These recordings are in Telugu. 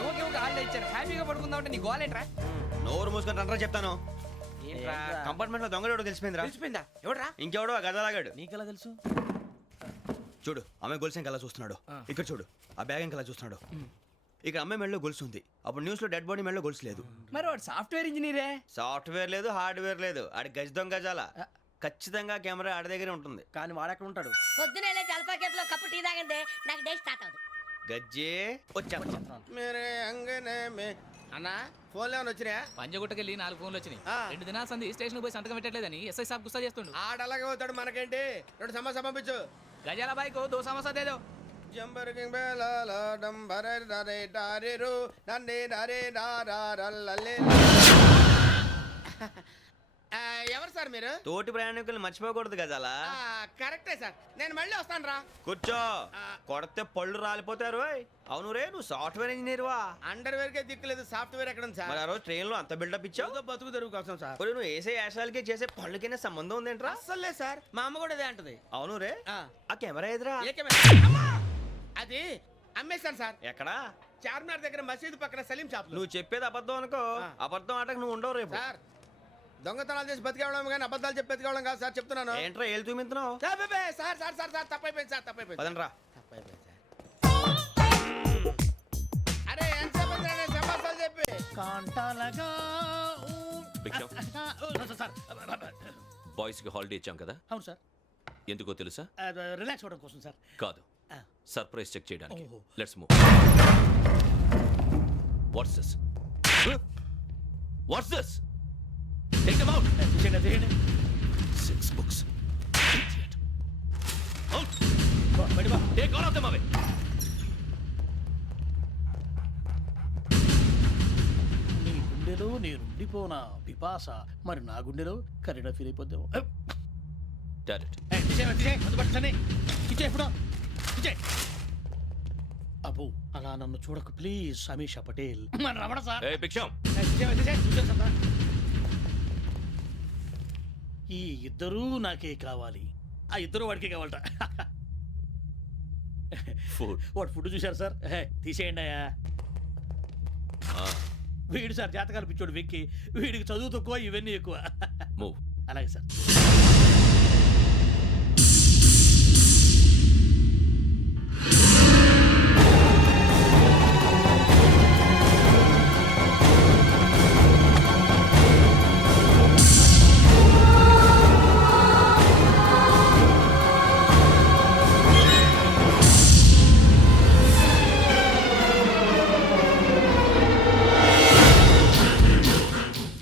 యువకి హాలిడే ఇచ్చారు, హ్యాపీగా పడుకుందాం అంటే నీ గోలేంట్రా? నోరు మూసుకొని రండ్రా చెప్తాను. ఏంట్రా? కంపార్ట్మెంట్ లో దొంగడు తెలిసిపోయిందిరా. తెలిసిపోయిందా? ఎవడ్రా? ఇంకెవడో ఆ గదలాగాడు. నీకెలా తెలుసు? చూడు అమ్మాయి గొలుసు ఇంకలా చూస్తున్నాడు. ఇక్కడ చూడు ఆ బ్యాగ్ ఇంకలా చూస్తున్నాడు. ఇక్కడ అమ్మాయి మెడలో గొలుసు ఉంది. అప్పుడు న్యూస్ లో డెడ్ బాడీ మెడలో గొలుసు లేదు. మరి వాడు సాఫ్ట్వేర్ ఇంజనీరే. సాఫ్ట్వేర్ లేదు, హార్డ్వేర్ లేదు. ఆడి గజ దొంగ గజాల. ఖచ్చితంగా కెమెరా ఆడి దగ్గరే ఉంటుంది. కానీ వాడెక్కడ ఉంటాడు? పొద్దునే లేచి అల్ఫా కేఫ్ లో కప్పు టీ తాగిందే నాకు డే స్టార్ట్ అవుతుంది. గజ్జే వచ్చా. మేరే అంగనే మే అన్నా ఫోన్లో ఏమైనా వచ్చినాయా? పంజగుట్టకెళ్ళి 4 ఫోన్లు వచ్చినాయి. 2 దినాల సంది స్టేషన్ పోయి సంతకం పెట్టలేదని ఎస్ఐ సాబ్ గుస్తా చేస్తుండు. ఆడలాగే పోతాడు, మనకేంటి? 2 సమస్య పంపించు. గజాల బైక్ 2 సమస్య దేదో. జంబరకింగ్ బేలాల డంబరే డరే డారిరు నన్నే డరే డారల్లలే. ఎవరు సార్ మీరు? తోటి ప్రయాణికులు మర్చిపోకూడదు గజాల. కరెక్టే సార్, నేను మళ్ళీ వస్తాను రా. కూర్చో. కొడితే పళ్ళు రాలిపోతారు. అవును రే, నువ్వు సాఫ్ట్వేర్ ఇంజనీర్ వా? అండర్వేర్ కే దిక్కులేదు, సాఫ్ట్వేర్ ఎక్కడ ఉంది సార్? మరి ఆ రోజు ట్రైన్ లో అంత బిల్డప్ ఇచ్చావు. ఏదో బతుకు తెరువు కోసం సార్. మరి నువ్వు వేసే యాశాలకి చేసే పళ్ళకైనా సంబంధం ఉందేంట్రా? అస్సలు లేదు సార్, మా అమ్మ కూడా అదే అంటది. అవును రే, ఆ కెమెరా ఎదురా? అమ్మా! అది అమ్మేశాను సార్. ఎక్కడా? చార్మినార్ దగ్గర మసీదు పక్కన సలీం షాప్. నువ్వు చెప్పేది అబద్ధం అనుకో. అబద్ధం ఆటకు నువ్వు ఉండవు రేపు. సార్ దొంగతనాలు చేసి బతికేవడం కానీ అబద్ధాలు చెప్పి బతికేవడం కాదు సార్, చెప్తున్నాను. ఏంట్రా ఏళ్ళు చూపించినావు? సార్ సార్ సార్ సార్ తప్పైపోయింది సార్, తప్పైపోయింది. పదండ్రా. తప్పైపోయింది సార్. అరే ఎంతసేపు సమాసాలు చెప్పి కాంటాలగా బాయ్స్ కి హాలిడే ఇచ్చాం కదా, అవును సార్. ఎందుకో తెలుసా? రిలాక్స్ అవ్వడం కోసం సార్. కాదు, సర్ప్రైజ్ చెక్ చేయడానికి. ఓహో. Let's move. What's this? What's this? Take them out. తీయండి. 6 books. Idiot. Out. Take all of them away. నీ గుండెలో నేనుండిపోనా పిపాస, మరి నా గుండెలో కరీడా ఫీల్ అయిపోద్దాము. Direct. అబ్బో అలా నన్ను చూడకు ప్లీజ్, సమీషా పటేల్. మన Ramana sir. Hey, Big Sham. ఈ ఇద్దరూ నాకే కావాలి, ఆ ఇద్దరు వాడికే కావాలట. Food. వాడు ఫుడ్ చూశారు సార్. తీసేయండి అయ్యా. వీడు సార్ జాతకాలు పిచ్చోడు వెక్కి, వీడికి చదువు తక్కువ ఇవన్నీ ఎక్కువ. Move. అలాగే సార్.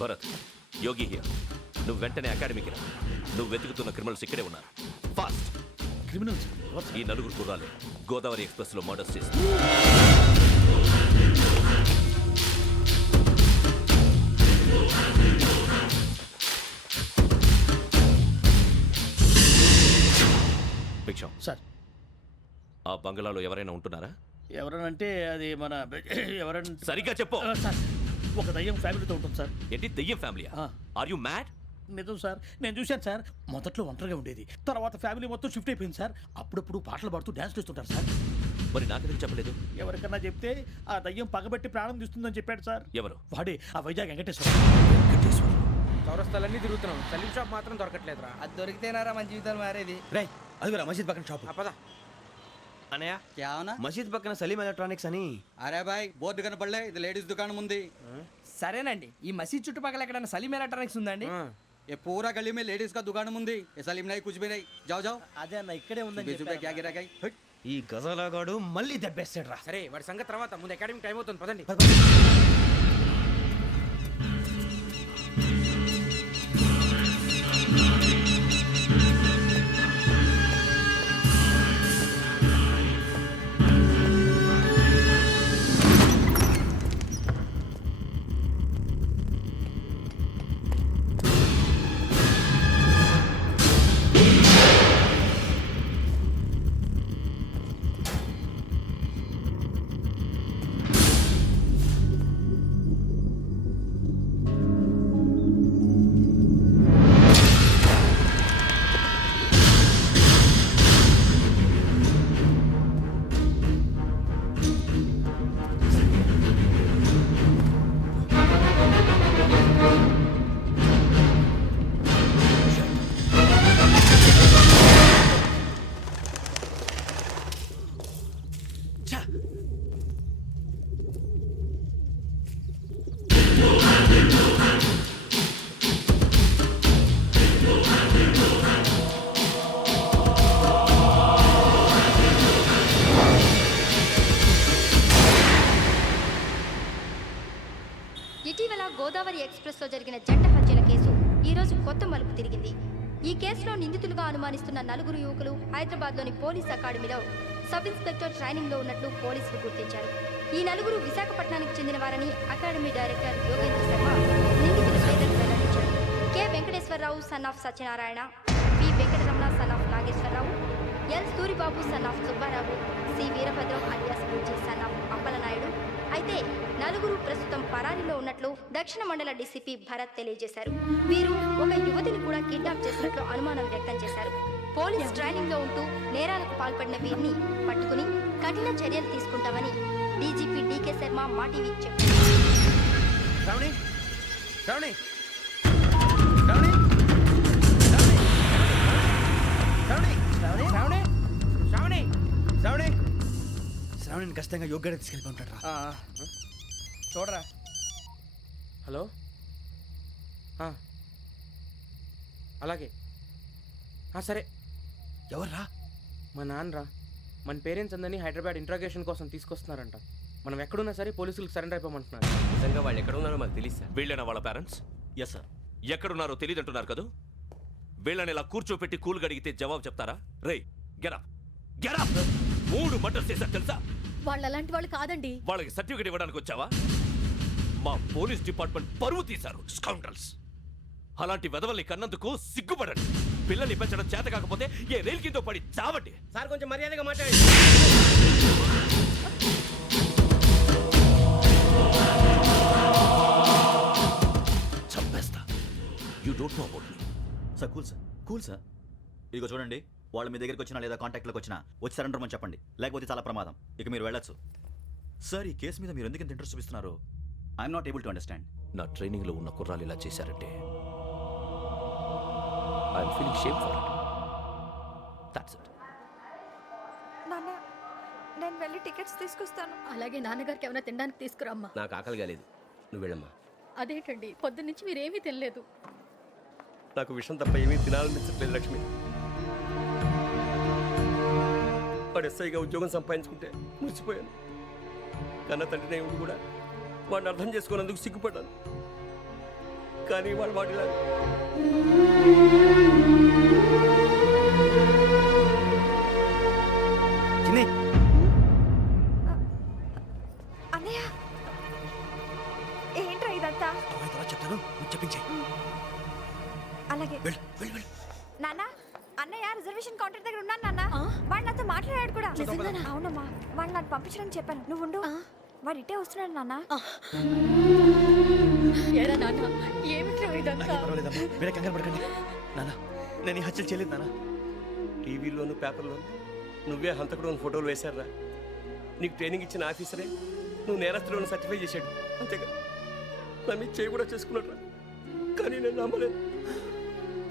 Bharat, Yogi here. నువ్వు వెంటనే అకాడమీకి రా. నువ్వు వెతుకుతున్న క్రిమినల్స్ ఇక్కడే ఉన్నారు. ఫాస్ట్. క్రిమినల్స్ ఈ 4 గుర్రాలు గోదావరి ఎక్స్ప్రెస్ లో మర్డర్స్ చేసి భిక్షం సార్. ఆ బంగ్లాలో ఎవరైనా ఉంటున్నారా? ఎవరనంటే అది మన ఎవరంటే సరిగ్గా చెప్పు. సార్, ఒక దయ్యం ఫ్యామిలీతో ఉంటుంది సార్. ఏంటి దెయ్యం ఫ్యామిలీ? Are you mad? నిజం సార్, నేను చూశాను సార్. మొదట్లో ఒంటరిగా ఉండేది, తర్వాత ఫ్యామిలీ మొత్తం షిఫ్ట్ అయిపోయింది సార్. అప్పుడప్పుడు పాటలు పాడుతూ డ్యాన్స్ చేస్తుంటారు సార్. మరి నాకెందుకు చెప్పలేదు? ఎవరికన్నా చెప్తే ఆ దయ్యం పగబెట్టి ప్రాణం తీస్తుందని చెప్పాడు సార్. ఎవరు? వాడే ఆ వైజాగ్ వెంకటేశ్వర. చౌరస్తాలన్నీ తిరుగుతున్నాం, సలీం షాప్ మాత్రం దొరకట్లేదురా. అది దొరికితేనారా మన జీవితాలు మారేది. రే అదిగురా మసీద్ పక్కన షాప్. పద. అనయ్య, क्या होना? మసీద్ పక్కన సలీం ఎలక్ట్రానిక్స్ అని. अरे भाई బోర్డు కనపడలే, ఇది లేడీస్ దుకాణం ఉంది. సరేనండి, ఈ మసీద్ చుట్టుపక్కల ఎక్కడైనా సలీం ఎలక్ట్రానిక్స్ ఉందండి? ये पूरा गली में लेडीज का दुकान मुंदी, ये सलीम नहीं कुछ भी नहीं. जाओ जाओ. అదే అన్న ఇక్కడే ఉందని 20 रुपए क्या गिरा गई? ఈ గజాలగాడు మళ్ళీ దెబ్బేస్తాడు రా. సరే వాడి సంగతి తర్వాత, ముందు అకాడమిక్ టైం అవుతుంది, పదండి. ఇటీవల గోదావరి ఎక్స్ప్రెస్లో జరిగిన జంట హత్యల కేసు ఈరోజు కొత్త మలుపు తిరిగింది. ఈ కేసులో నిందితులుగా అనుమానిస్తున్న 4 యువకులు హైదరాబాద్లోని పోలీస్ అకాడమీలో సబ్ ఇన్స్పెక్టర్ ట్రైనింగ్లో ఉన్నట్లు పోలీసులు గుర్తించారు. ఈ 4 విశాఖపట్నానికి చెందిన వారని అకాడమీ డైరెక్టర్ యోగేంద్ర శర్మ నిందితుల పేర్లను వెల్లడించారు. K Venkateswara Rao son of Satyanarayana, P Venkataramana son of Nageswara Rao, L Suribabu son of Subba Rao, C Veerabhadram alias Bujji son of Appalanaidu. అయితే 4 ప్రస్తుతం పరారీలో ఉన్నట్లు దక్షిణ మండల డీసీపీ భరత్ తెలియజేశారు. వీరు ఒక యువతిని కూడా కిడ్నాప్ చేసినట్లు అనుమానం వ్యక్తం చేశారు. పోలీస్ ట్రైనింగ్ లో ఉంటూ నేరాలకు పాల్పడిన వీరిని పట్టుకుని కఠిన చర్యలు తీసుకుంటామని డీజీపీ డీకే శర్మ మా టీవీకి చెప్పారు. శ్రావణి శ్రావణి శ్రావణి శ్రావణి శ్రావణి శ్రావణి శ్రావణి శ్రావణి శ్రావణిని ఖచ్చితంగా యోగ్యత తీసుకెళ్ళి ఉంటాడు రా. చూడరా. హలో అలాగే సరే. ఎవర్రా? మా నాన్నరా. మన పేరెంట్స్ అందరినీ హైదరాబాద్ ఇంట్రాగేషన్ కోసం తీసుకొస్తున్నారంట. మనం ఎక్కడున్నా సరే పోలీసులకు సరెండర్ అయిపోమంటున్నారు. నిజంగా వాళ్ళు ఎక్కడ ఉన్నారో మాకు తెలియదు సార్. వీళ్ళైనా వాళ్ళ పేరెంట్స్? Yes sir. ఎక్కడున్నారో తెలియదంటున్నారు కదా. వీళ్ళని ఇలా కూర్చోపెట్టి కూల్ గడిగితే జవాబు చెప్తారా? రేయ్ గెరా గెరా 3 మర్డర్స్ చేశారు తెలుసా? వాళ్ళు అలాంటి వాళ్ళు కాదండి. వాళ్ళకి సర్టిఫికేట్ ఇవ్వడానికి వచ్చావా? మా పోలీస్ డిపార్ట్మెంట్ పరువు తీశారు స్కౌండ్రల్స్. అలాంటి వెధవల్ని కన్నందుకు సిగ్గుపడండి. పిల్లల్ని పెంచడం చేత కాకపోతే ఏ రైలు కింద పడి చావండి. సార్ కొంచెం మర్యాదగా మాట్లాడండి. చంపేస్తా. You don't know about me. Sir cool sir. ఇదిగో చూడండి, వాళ్ళు మీ దగ్గరికి వచ్చినా లేదా కాంటాక్ట్లోకి వచ్చినా వచ్చి సరెండర్ అని చెప్పండి, లేకపోతే చాలా ప్రమాదం. ఇక మీరు వెళ్ళొచ్చు. సార్, ఈ కేసు మీద మీరు ఎందుకు ఇంత ఇంట్రెస్ట్ చూపిస్తున్నారు? I'm not able to understand. నా ట్రైనింగ్లో ఉన్న కుర్రాలు ఇలా చేశారంటే I'm feeling shame for it. That's it. నాన్న, నేను వెళ్ళి టికెట్స్ తీసుకొస్తాను. అలాగే నాన్నగారికి ఏమైనా తినడానికి తీసుకురామ్మా. నాకు ఆకలి కాలేదు, నువ్వు వెళ్ళమ్మా. అదేంటండి, పొద్దున్నుంచి మీరేమీ తినలేదు. నాకు విషయం తప్ప ఏమీ తినాలనిపించట్లేదు లక్ష్మి. వాడు ఎస్ఐగా ఉద్యోగం సంపాదించుకుంటే మురిసిపోయాను. కన్న తండ్రిని ఉండి కూడా వాడిని అర్థం చేసుకున్నందుకు సిగ్గుపడ్డాను. కానీ వాళ్ళు వాడిలా చిన్ని అన్నయ్య, ఏంట్రా ఇదంతా? చెప్తాను, నువ్వు చెప్పించే. అలాగే. వెళ్ళు వెళ్ళు వెళ్ళు. నాన్న, అన్నయ్య రిజర్వేషన్ కౌంటర్ దగ్గర ఉన్నాను నాన్న. వాడు నాతో మాట్లాడాడు కూడా. అవునమ్మా, వాడు నాకు పంపించడానికి చెప్పాను. నువ్వు ఉండు, వాడు ఇట్టే వస్తున్నాడు నాన్న. పర్వాలేదమ్మా, మీరే కంగారు పడకండి. నాన్న, నేను ఈ హత్యలు చేయలేదు నాన్న. టీవీలోను పేపర్లోను నువ్వే హంతకుడు ఫోటోలు వేశారా? నీకు ట్రైనింగ్ ఇచ్చిన ఆఫీసరే నువ్వు నేరస్తులను సర్టిఫై చేశాడు. అంతేగా నా మీద చేయి కూడా చేసుకున్నాడు. కానీ నేను నమ్మలేదు.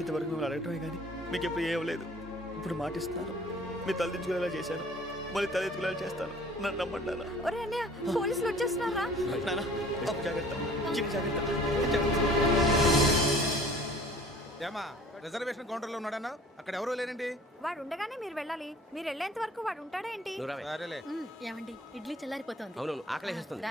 ఇంతవరకు మిమ్మల్ని అడగటమే కానీ మీకు ఎప్పుడు ఏమలేదు. ఇప్పుడు మాటిస్తాను, మీ తలదించుకునేలా చేశాను, మళ్ళీ తలెత్తుకునేలా చేస్తాను. నన్ను నమ్మండి నాన్న. ఒరే అన్నయ్య, పోలీసులు వచ్చేస్తున్నారా? నాన్న, జాగ్రత్త, చిన్న జాగ్రత్త. ఏమా రిజర్వేషన్ కౌంటర్లో ఉన్నాడన్నా? అక్కడ ఎవరూ లేనండి. వాడు ఉండగానే మీరు వెళ్ళాలి. మీరు వెళ్ళేంత వరకు వాడు ఉంటాడా ఏంటి? సరేలే. ఏమండి, ఇడ్లీ చల్లారిపోతుంది. అవునవును, ఆకలి వేస్తుంది.